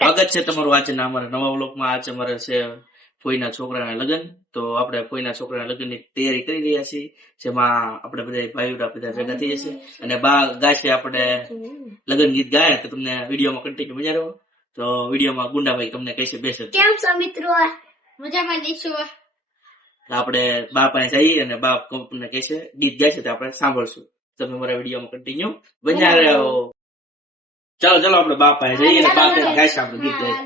સ્વાગત છે તમારું આજના અમારા નવા વ્લોગમાં. આજ અમારે છે ફોઈના છોકરાના લગ્ન. તો આપણે ફોઈના છોકરાના લગ્નની તૈયારી કરી રહ્યા છીએ, જેમાં આપણે બધા ભાઈઓ બધા ભેગા થઈ જશે અને બા ગાશે આપણે લગ્ન ગીત ગાય. તો તમને વિડીયોમાં કન્ટિન્યુ મજા રહો. તો વિડીયોમાં ગુંડાભાઈ તમને કહેશે બેસે કેમ છો મિત્રો? મજામાં દેશો. આપણે બા પાસે જઈએ અને બા તમને કહેશે ગીત ગાય તો આપણે સાંભળશું. તમે મારા વિડીયોમાં કન્ટિન્યુ બન્યા રહો. ચાલો ચાલો આપણે બા પાસે જઈએ અને બા પાસે ગાશે આપણે ગીત ગાય.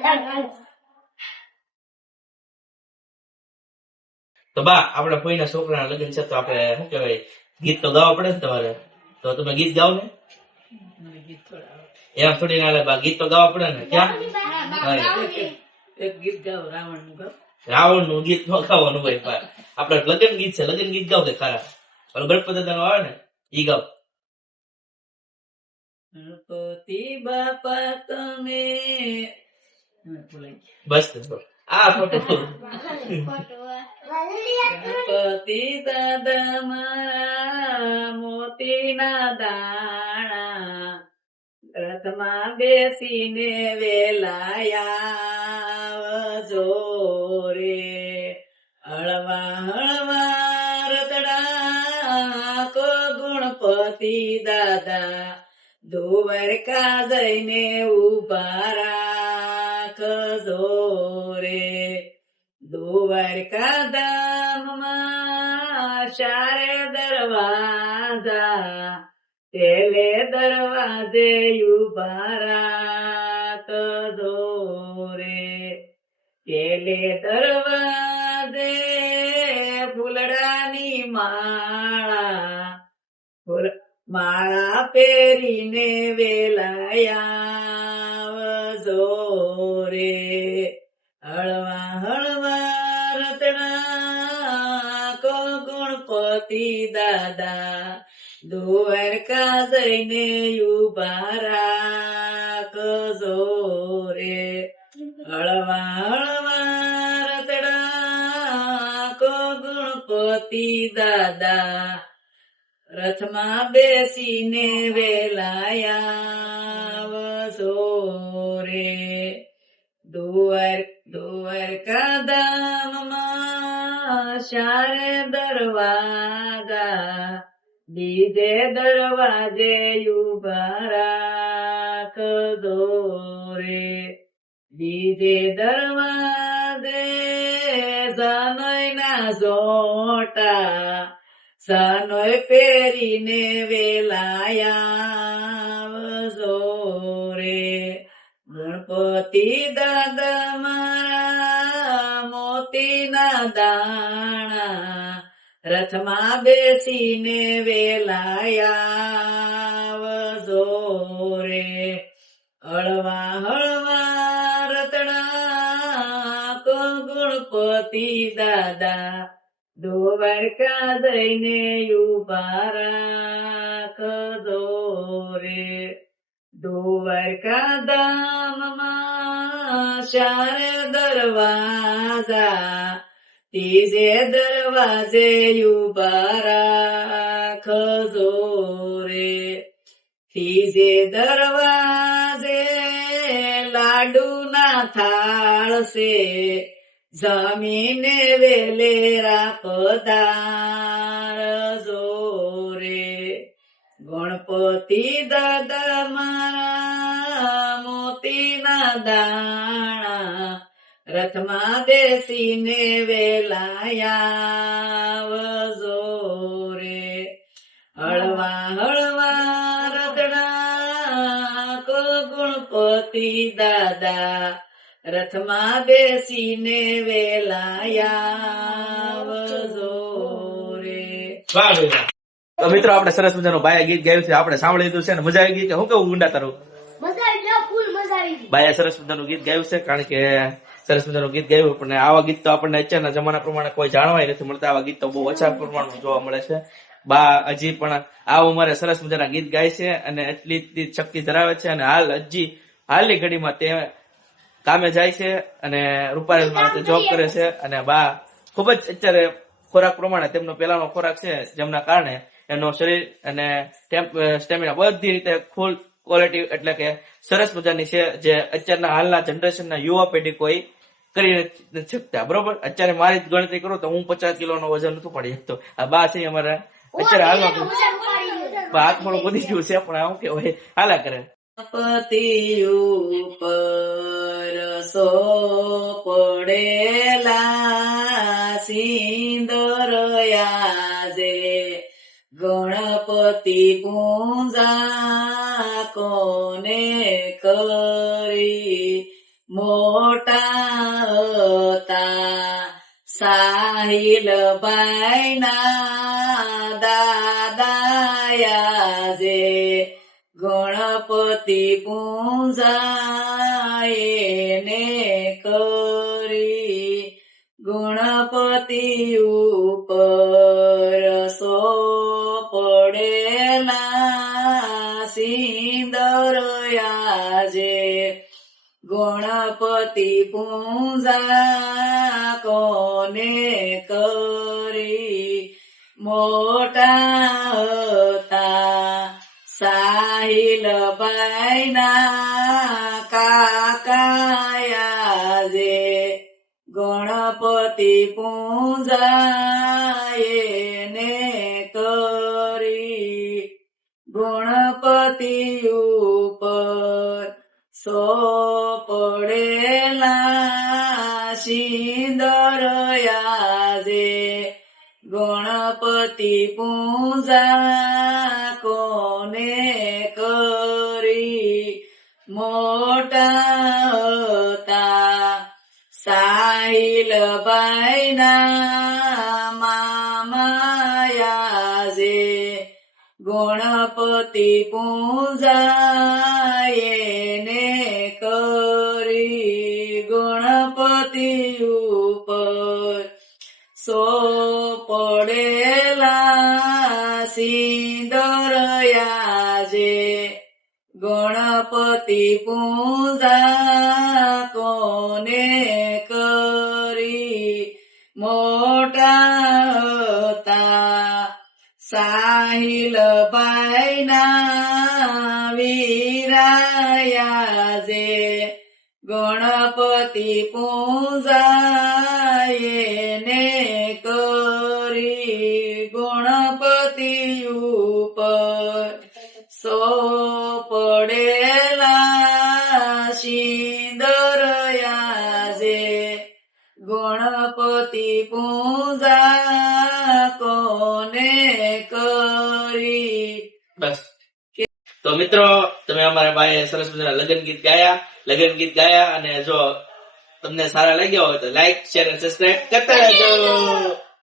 તો બા આપણે ફોઈના છોકરાના લગ્ન છે, તો આપણે શું કહેવાય ગીત તો ગાવા પડે ને તમારે. તો તમે ગીત ગાઓ ને. એમ થોડી ના બા, ગીત તો ગાવા પડે ને. ક્યાં એક ગીત ગાવ રાવણ નું ગાવ. રાવણ નું ગીત નો ગાવાનું હોય. આપડે લગ્ન ગીત છે, લગ્ન ગીત ગાવ કે ખરા. ગણપતિ દાદા નું આવે ને ઈ ગાવ. ગણપતિ બાપા તમે બસ આ ફોટો ગણપતિ દાદા મારા મોતીના દાણા રથમાં બેસીને વેલાયા જોરે હળવા હળવા રતડા કો ગણપતિ દાદા દ્વારકા જઈને ઉભા રાખજો રે. દ્વારકા ધામમાં ચારે દરવાજા પેલે દરવાજે ઉભા રાખજો રે. પેલે દરવાજે ફૂલડાની માળા પહેરીને વેલાયા રે. હળવા હળવા રતના કો ગણપતિ દાદા દ્વારકા જઈને ઉભા રાખજો રે. હળવા હળવા રતડા કો ગણપતિ દાદા રથમાં બેસીને વેલાયા રે. દ્વારકા ધામમાં ચારે દરવાજા બીજે દરવાજે ઉભા રાખજો રે. બીજે દરવાજે સનોયના જોટા સનોય પહેરીને વેલાયા રે. ગણપતિ દાદા મારા મોતીના દાણા રથમાં બેસીને વેલાયા રે. હળવા હળવા રતડા કો ગણપતિ દાદા દ્વારકા જઈને ઉભા રાખજો રે. દ્વારકા ધામમાં ચારે દરવાજા ત્રીજે દરવાજે ઉભા રાખજો રે. ત્રીજે દરવાજે લાડુ ના થાળ છે જમીને વેલેરા પધારજો રે. ગણપતિ દાદા મારા મોતીના દાણા રથમાં બેસીને વેલાયા રે. હળવા હળવા રતડા કો ગણપતિ દાદા રથમાં બેસીને વેલાયા રે. તો મિત્રો આપણે સરસ મજાનું બાયા ગીત ગાયું છે, આપણે સાંભળી લીધું છે ને મજા આવી ગઈ કે હું કેવું ગુંડા તારું? બાયા સરસ મજાનું ગીત ગાયું છે, કારણ કે સરસ મજાનું ગીત ગાયું. પણ આવા ગીત તો આપણને અત્યારના જમાના પ્રમાણે કોઈ જાણવાય નથી મળતા. આવા ગીત તો બહુ ઓછા પ્રમાણમાં જોવા મળે છે. બા હજી પણ આ ઉંમરે સરસ મજાના ગીત ગાય છે અને એટલી શક્તિ ધરાવે છે. અને હાલની ઘડીમાં તે કામે જાય છે અને રૂપારેલમાં જોબ કરે છે. અને બા ખૂબ જ અત્યારે ખોરાક પ્રમાણે તેમનો પેલાનો ખોરાક છે, જેમના કારણે એમનો શરીર અને સ્ટેમિના બધી રીતે ફૂલ ક્વોલિટી એટલે કે સરસ મજાની છે, જે અત્યારના હાલના જનરેશનના યુવા પેઢી કોઈ કરી નથી શકતા. બરોબર, અત્યારે મારી જ ગણતરી કરું તો હું 50 કિલોનો વજન નથી પાડી શકતો. આ બા છે અમારા અત્યારે હાલમાં હાથ મારું વધી ગયું છે, પણ આવું કેવાય હાલા કરે. પતિ ઉપર સોપડેલા સિંદર યાજે ગણપતિ પૂજા કોને કરી મોટા હતા સાહિલબાઈના દાદાયાજે ગણપતિ પૂજા એને કરી ગણપતિ ઉપર સોપડેલા સિંદર યાજે ગણપતિ પૂજા કોને કરી મોટા હતા સાહિલબાઈના કાકાયાજે ગણપતિ પૂજા એને કરી ગણપતિ ઉપર સોપડેલા સિંદર યાજે ગણપતિ પૂજા કોને કરી મોટા હતા સાહિલબાઈના મામાયાજે ગણપતિ પૂજા એને કરી ગણપતિ ઉપર સોપડેલા સિંદર યાજે ગણપતિ પૂજા કોને કરી મોટા હતા સાહિલબાઈના વીરાયાજે ગણપતિ પૂજા એને કરી ગણપતિ ઉપર સોપડેલા સિંદર યાજે ગણપતિ પૂજા કોને કરી. બસ. તો મિત્રો, તમે અમારા ભાઈએ સરસ મજાના લગ્ન ગીત ગાયા અને જો તમને સારા લાગ્યા હોય તો લાઈક, શેર અને સબસ્ક્રાઇબ કરતા રહેજો.